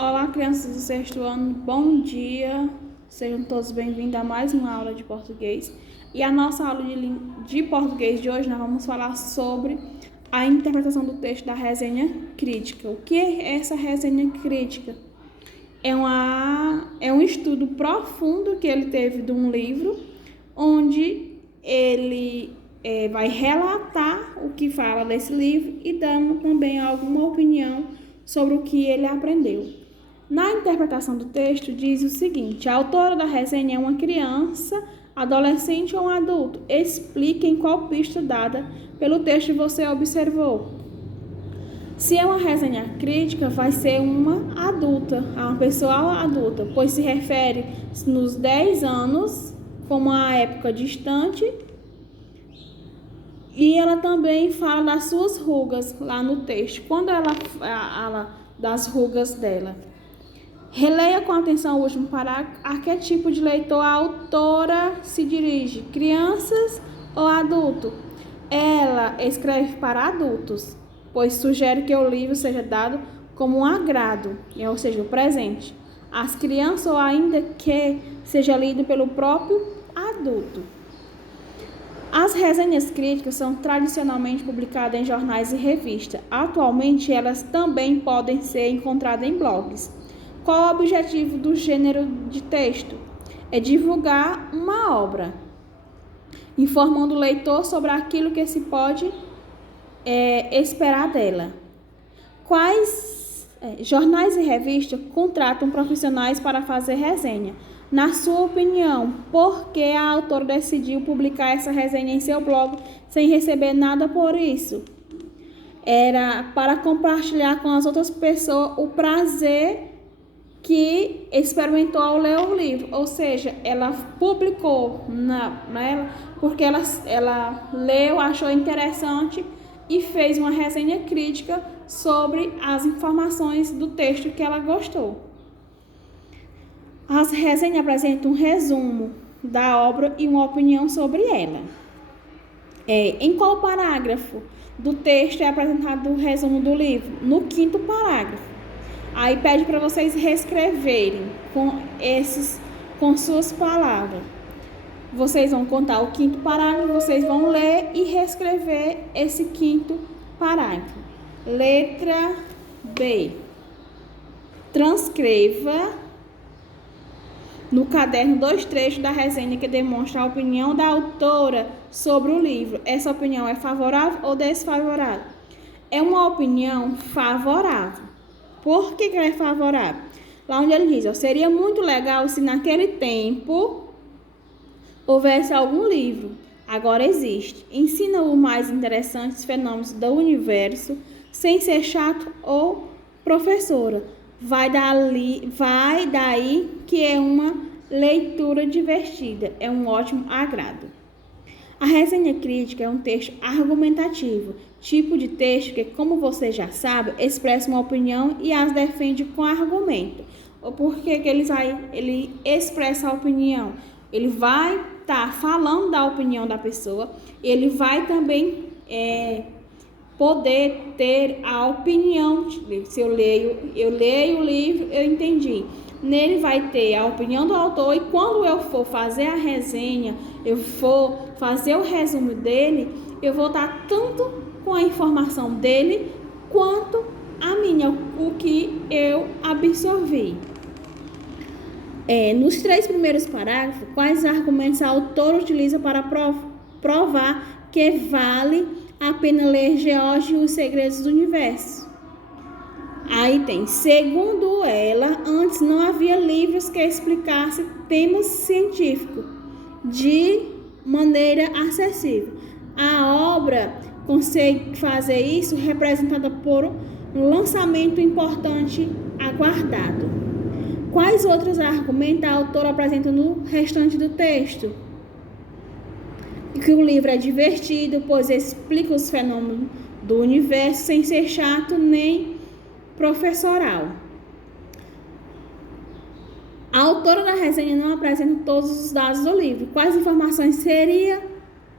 Olá, crianças do sexto ano, bom dia. Sejam todos bem-vindos a mais uma aula de português. E a nossa aula de português de hoje, nós vamos falar sobre a interpretação do texto da resenha crítica. O que é essa resenha crítica? É um estudo profundo que ele teve de um livro, onde ele vai relatar o que fala desse livro e dando também alguma opinião sobre o que ele aprendeu. Na interpretação do texto, diz o seguinte: a autora da resenha é uma criança, adolescente ou um adulto. Explique em qual pista dada pelo texto você observou. Se é uma resenha crítica, vai ser uma adulta, uma pessoa adulta, pois se refere nos 10 anos, como uma época distante, e ela também fala das suas rugas lá no texto. Quando ela fala das rugas dela, releia com atenção o último parágrafo. A que tipo de leitor a autora se dirige? Crianças ou adulto? Ela escreve para adultos, pois sugere que o livro seja dado como um agrado, ou seja, o presente, às crianças, ou ainda que seja lido pelo próprio adulto. As resenhas críticas são tradicionalmente publicadas em jornais e revistas. Atualmente, elas também podem ser encontradas em blogs. Qual o objetivo do gênero de texto? É divulgar uma obra, informando o leitor sobre aquilo que se pode esperar dela. Quais jornais e revistas contratam profissionais para fazer resenha? Na sua opinião, por que a autora decidiu publicar essa resenha em seu blog sem receber nada por isso? Era para compartilhar com as outras pessoas o prazer que experimentou ao ler o livro. Ou seja, ela publicou porque ela leu, achou interessante e fez uma resenha crítica sobre as informações do texto que ela gostou. As resenhas apresentam um resumo da obra e uma opinião sobre ela. Em qual parágrafo do texto é apresentado o resumo do livro? No 5º parágrafo. Aí pede para vocês reescreverem com suas palavras. Vocês vão contar o 5º parágrafo, vocês vão ler e reescrever esse 5º parágrafo. Letra B. Transcreva no caderno 2 trechos da resenha que demonstra a opinião da autora sobre o livro. Essa opinião é favorável ou desfavorável? É uma opinião favorável. Por que é favorável? Lá onde ele diz, seria muito legal se naquele tempo houvesse algum livro. Agora existe. Ensina os mais interessantes fenômenos do universo sem ser chato ou professora. Vai daí que é uma leitura divertida, é um ótimo agrado. A resenha crítica é um texto argumentativo, tipo de texto que, como você já sabe, expressa uma opinião e as defende com argumento. Por que ele expressa a opinião? Ele vai estar falando da opinião da pessoa, ele vai também poder ter a opinião. Se eu leio o livro, eu entendi. Nele vai ter a opinião do autor, e quando eu for fazer a resenha, eu for fazer o resumo dele, eu vou estar tanto com a informação dele quanto a minha, o que eu absorvi. Nos 3 primeiros parágrafos, quais argumentos a autora utiliza para provar que vale a pena ler George e os Segredos do Universo? Aí tem, segundo ela, antes não havia livros que explicassem temas científicos de maneira acessível. A obra consegue fazer isso representada por um lançamento importante aguardado. Quais outros argumentos a autora apresenta no restante do texto? Que o livro é divertido, pois explica os fenômenos do universo sem ser chato nem professoral. A autora da resenha não apresenta todos os dados do livro. Quais informações seriam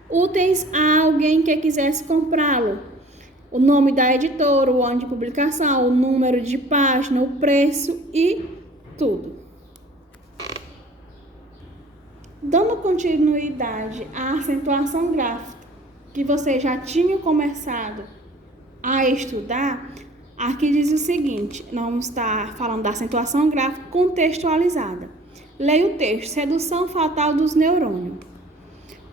úteis a alguém que quisesse comprá-lo? o nome da editora, o ano de publicação, o número de página, o preço e tudo. Dando continuidade à acentuação gráfica que você já tinha começado a estudar, aqui diz o seguinte, nós vamos estar falando da acentuação gráfica contextualizada. Leia o texto, sedução fatal dos neurônios.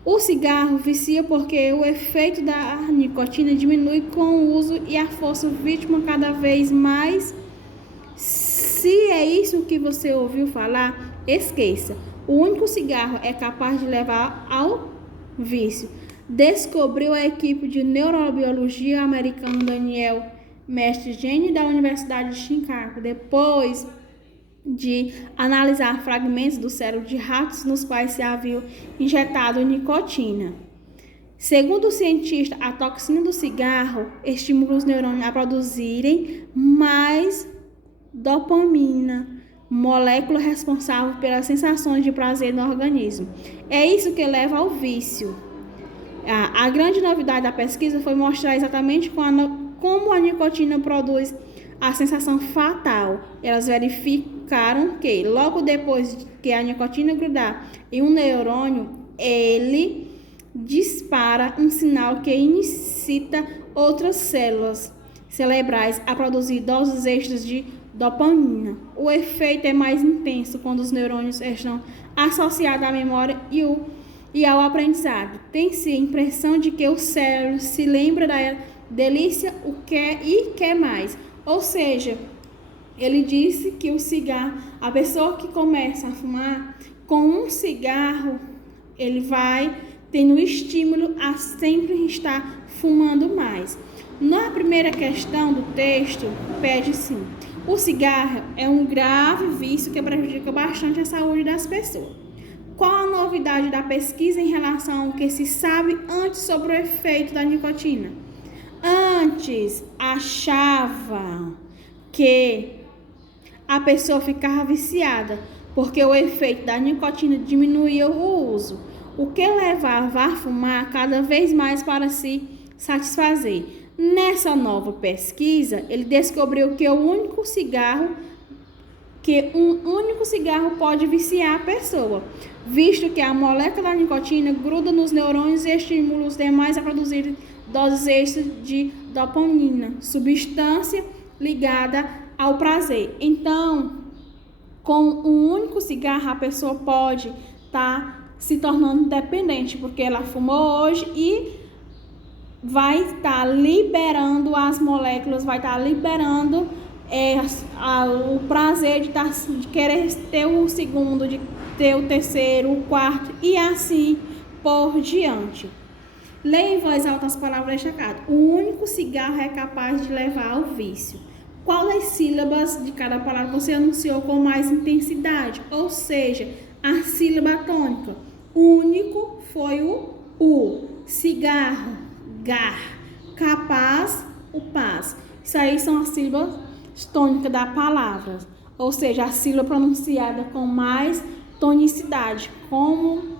O cigarro vicia porque o efeito da nicotina diminui com o uso e a força vítima cada vez mais. Se é isso que você ouviu falar, esqueça. O único cigarro é capaz de levar ao vício. Descobriu a equipe de neurobiologia americana Daniel Mestre-Gene da Universidade de Chicago, depois de analisar fragmentos do cérebro de ratos nos quais se havia injetado nicotina. Segundo o cientista, a toxina do cigarro estimula os neurônios a produzirem mais dopamina, molécula responsável pelas sensações de prazer no organismo. É isso que leva ao vício. A grande novidade da pesquisa foi mostrar exatamente como a nicotina produz a sensação fatal. Elas verificaram que, logo depois que a nicotina grudar em um neurônio, ele dispara um sinal que incita outras células cerebrais a produzir doses extras de dopamina. O efeito é mais intenso quando os neurônios estão associados à memória e ao aprendizado. Tem-se a impressão de que o cérebro se lembra da delícia, o quer e quer mais. Ou seja, ele disse que o cigarro, a pessoa que começa a fumar, com um cigarro, ele vai tendo estímulo a sempre estar fumando mais. Na primeira questão do texto, pede sim. O cigarro é um grave vício que prejudica bastante a saúde das pessoas. Qual a novidade da pesquisa em relação ao que se sabe antes sobre o efeito da nicotina? Antes, achava que a pessoa ficava viciada, porque o efeito da nicotina diminuía o uso, o que levava a fumar cada vez mais para se satisfazer. Nessa nova pesquisa, ele descobriu que um único cigarro pode viciar a pessoa, visto que a molécula da nicotina gruda nos neurônios e estimula os demais a produzir doses extras de dopamina, substância ligada ao prazer. Então, com um único cigarro, a pessoa pode estar se tornando dependente, porque ela fumou hoje e vai estar liberando as moléculas, vai estar liberando o prazer de querer ter o segundo, de ter o terceiro, o quarto e assim por diante. Leia em voz alta as palavras destacadas. O único cigarro é capaz de levar ao vício. Qual das sílabas de cada palavra você anunciou com mais intensidade? Ou seja, a sílaba tônica. Único foi o U. Cigarro, gar. Capaz, o paz. Isso aí são as sílabas tônicas da palavra. Ou seja, a sílaba pronunciada com mais tonicidade. Como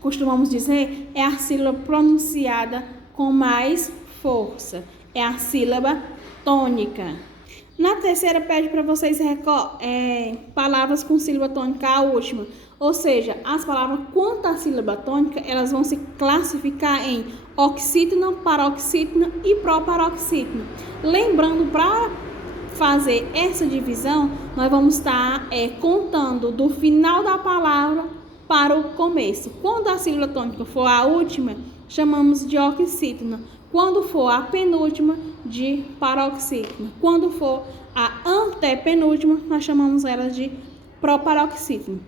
costumamos dizer, é a sílaba pronunciada com mais força. É a sílaba tônica. Na terceira, pede para vocês palavras com sílaba tônica, a última. Ou seja, as palavras quanto à sílaba tônica, elas vão se classificar em oxítono, paroxítono e proparoxítono. Lembrando, para fazer essa divisão, nós vamos estar contando do final da palavra para o começo. Quando a sílaba tônica for a última, chamamos de oxítono. Quando for a penúltima, de paroxítono. Quando for a antepenúltima, nós chamamos ela de proparoxítono.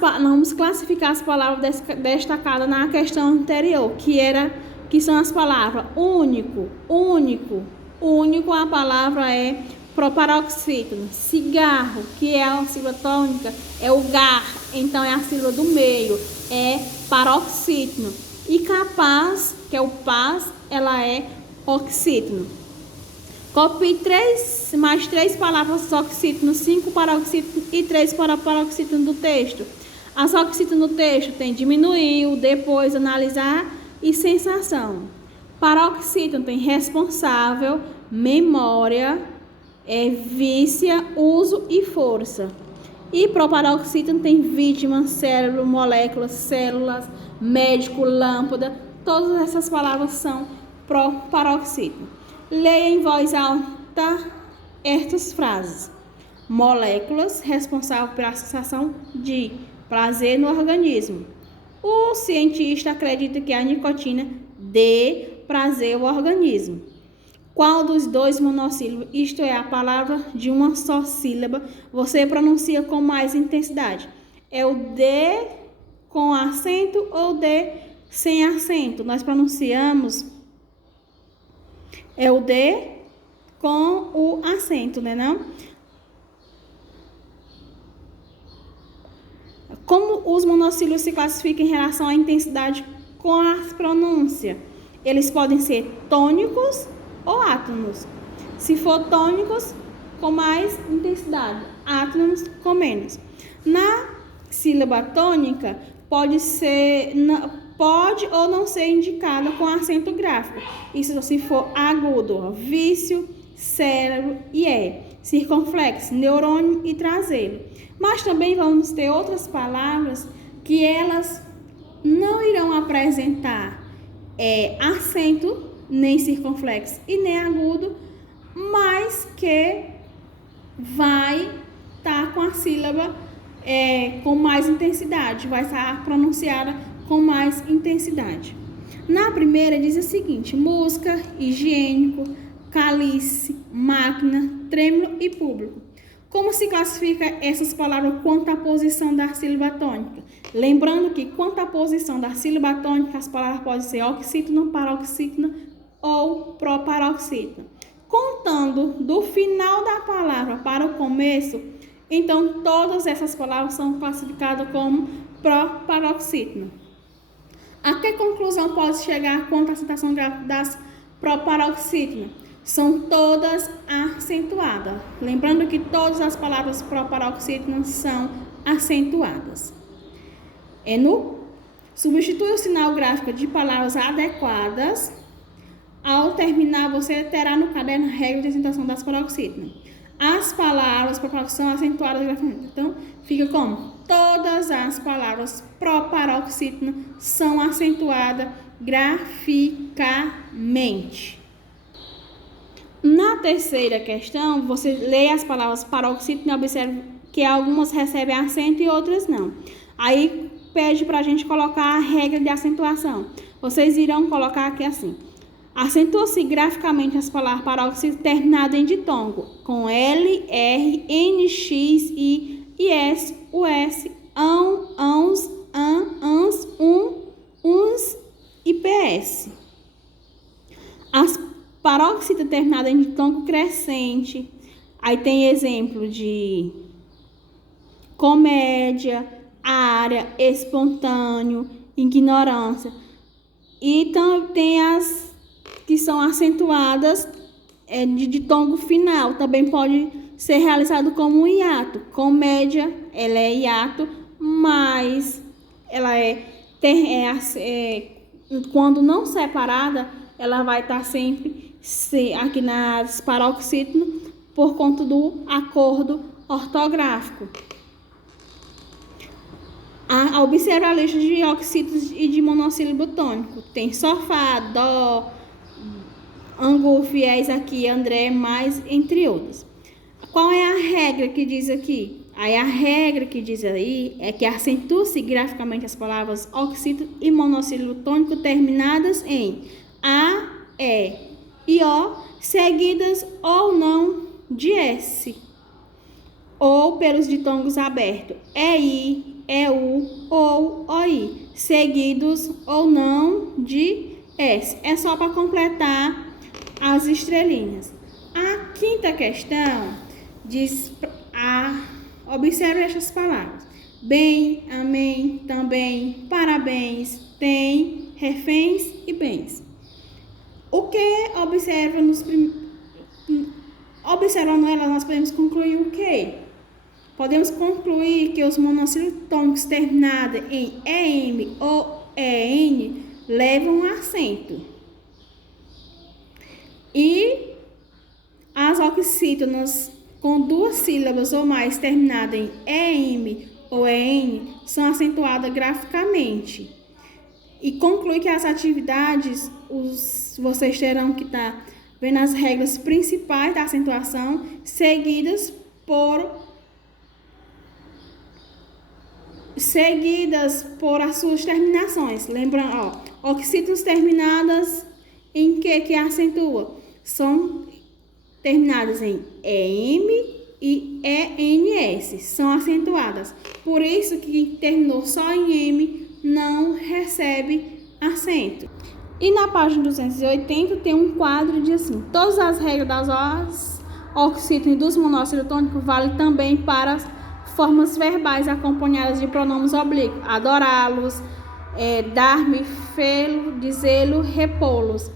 Vamos classificar as palavras destacadas na questão anterior, que são as palavras único, único. Único, a palavra é proparoxítono. Cigarro, que é a sílaba tônica, é o gar, então é a sílaba do meio, é paroxítono. E capaz, que é o paz, ela é oxítono. Copie mais três palavras oxítono, 5 paroxítono e 3 paroxítono do texto. As oxítono no texto tem diminuiu, depois, analisar e sensação. Paroxítono tem responsável, memória, vícia, uso e força. E proparoxítono tem vítima, cérebro, moléculas, células, médico, lâmpada. Todas essas palavras são proparoxítono. Leia em voz alta estas frases. Moléculas responsáveis pela sensação de prazer no organismo. O cientista acredita que a nicotina dê prazer ao organismo. Qual dos dois monossílabos, isto é, a palavra de uma só sílaba, você pronuncia com mais intensidade? É o D com acento ou D sem acento? Nós pronunciamos o D com o acento, né não? Como os monossílabos se classificam em relação à intensidade com a pronúncia? Eles podem ser tônicos ou átonos. Se for tônicos, com mais intensidade, átonos com menos. Na sílaba tônica, pode ou não ser indicada com acento gráfico. Isso se for agudo, vício, cérebro e circunflexo, neurônio e traseiro. Mas também vamos ter outras palavras que elas não irão apresentar acento, nem circunflexo e nem agudo, mas que vai estar com a sílaba com mais intensidade, vai estar pronunciada com mais intensidade. Na primeira diz o seguinte: música, higiênico, cálice, máquina, trêmulo e público. Como se classifica essas palavras quanto à posição da sílaba tônica? Lembrando que quanto à posição da sílaba tônica, as palavras podem ser oxítono, paroxítono ou proparoxítono. Contando do final da palavra para o começo, então todas essas palavras são classificadas como proparoxítono. A que conclusão pode chegar quanto à citação das proparoxítonas? São todas acentuadas. Lembrando que todas as palavras proparoxítonas são acentuadas. Substitui o sinal gráfico de palavras adequadas. Ao terminar, você terá no caderno regra de acentuação das paroxítonas. As palavras proparoxítonas são acentuadas graficamente. Então, fica como? Todas as palavras proparoxítonas são acentuadas graficamente. Na terceira questão, você lê as palavras paroxítono e observa que algumas recebem acento e outras não. Aí pede para a gente colocar a regra de acentuação. Vocês irão colocar aqui assim: acentua-se graficamente as palavras paroxítonas terminadas em ditongo, com L, R, N, X, I, IS, US, ão, ãos, ans, uns e PS. As paroxítonas terminadas em ditongo crescente. Aí tem exemplo de comédia, área, espontâneo, ignorância. E tem as que são acentuadas de ditongo final. Também pode ser realizado como um hiato. Comédia, ela é hiato, mas ela quando não separada, ela vai estar sempre aqui nas paroxítonas por conta do acordo ortográfico. Observe a lista de oxítonos e de monossílabo tônico. Tem sofá, dó, angu, fiéis aqui, André, mais, entre outros. Qual é a regra que diz aqui? Aí a regra que diz aí é que acentua-se graficamente as palavras oxítono e monossílabo tônico terminadas em A, E e O, seguidas ou não de S, ou pelos ditongos abertos EI, EU ou OI, seguidos ou não de S. É só para completar as estrelinhas. A quinta questão diz observe essas palavras: bem, amém, também, parabéns, tem, reféns e bens. O que observando ela, nós podemos concluir o quê? Podemos concluir que os monossílabos tônicos terminados em EM ou EN levam acento. E as oxítonas com duas sílabas ou mais terminadas em EM ou EN são acentuadas graficamente. E conclui que as atividades, vocês terão que estar vendo as regras principais da acentuação, seguidas por as suas terminações. Lembrando, oxítonas terminadas em que acentua? São terminadas em EM e ENS, são acentuadas. Por isso que terminou só em M não recebe acento. E na página 280 tem um quadro de assim: todas as regras das oxítonas e dos monóxidos tônicos valem também para as formas verbais acompanhadas de pronomes oblíquos: adorá-los, dar-me, fê-lo, dizê-lo, repô-los.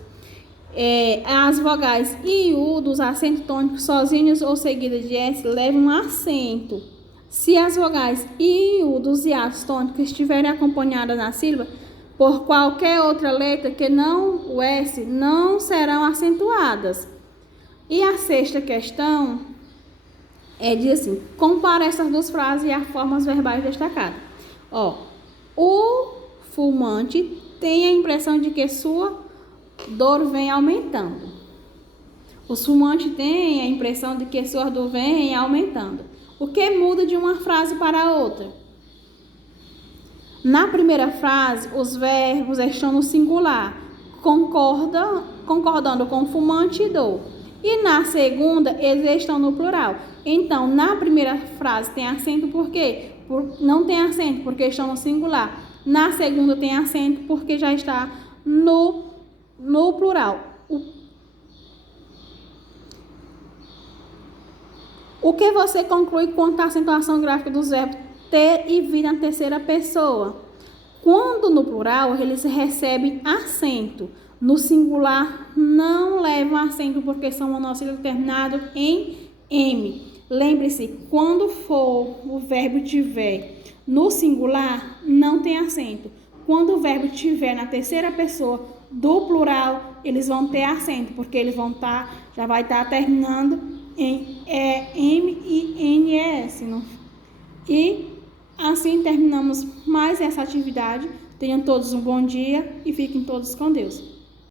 As vogais I e U dos acentos tônicos sozinhos ou seguidas de S levam acento. Se as vogais I e U dos hiatos tônicos estiverem acompanhadas na sílaba por qualquer outra letra que não o S, não serão acentuadas. E a sexta questão diz assim: compara essas duas frases e as formas verbais destacadas. O fumante tem a impressão de que sua dor vem aumentando. Os fumantes têm a impressão de que sua dor vem aumentando. O que muda de uma frase para a outra? Na primeira frase, os verbos estão no singular, concordando com fumante e dor. E na segunda, eles estão no plural. Então, na primeira frase tem acento por quê? Não tem acento porque estão no singular. Na segunda tem acento porque já está no plural. O que você conclui quanto à acentuação gráfica dos verbos ter e vir na terceira pessoa? Quando no plural, eles recebem acento. No singular, não levam acento porque são monossílabos terminados em M. Lembre-se, quando for o verbo tiver no singular, não tem acento. Quando o verbo tiver na terceira pessoa do plural, eles vão ter acento, porque eles vão já vai estar terminando em M e NES. E assim terminamos mais essa atividade. Tenham todos um bom dia e fiquem todos com Deus.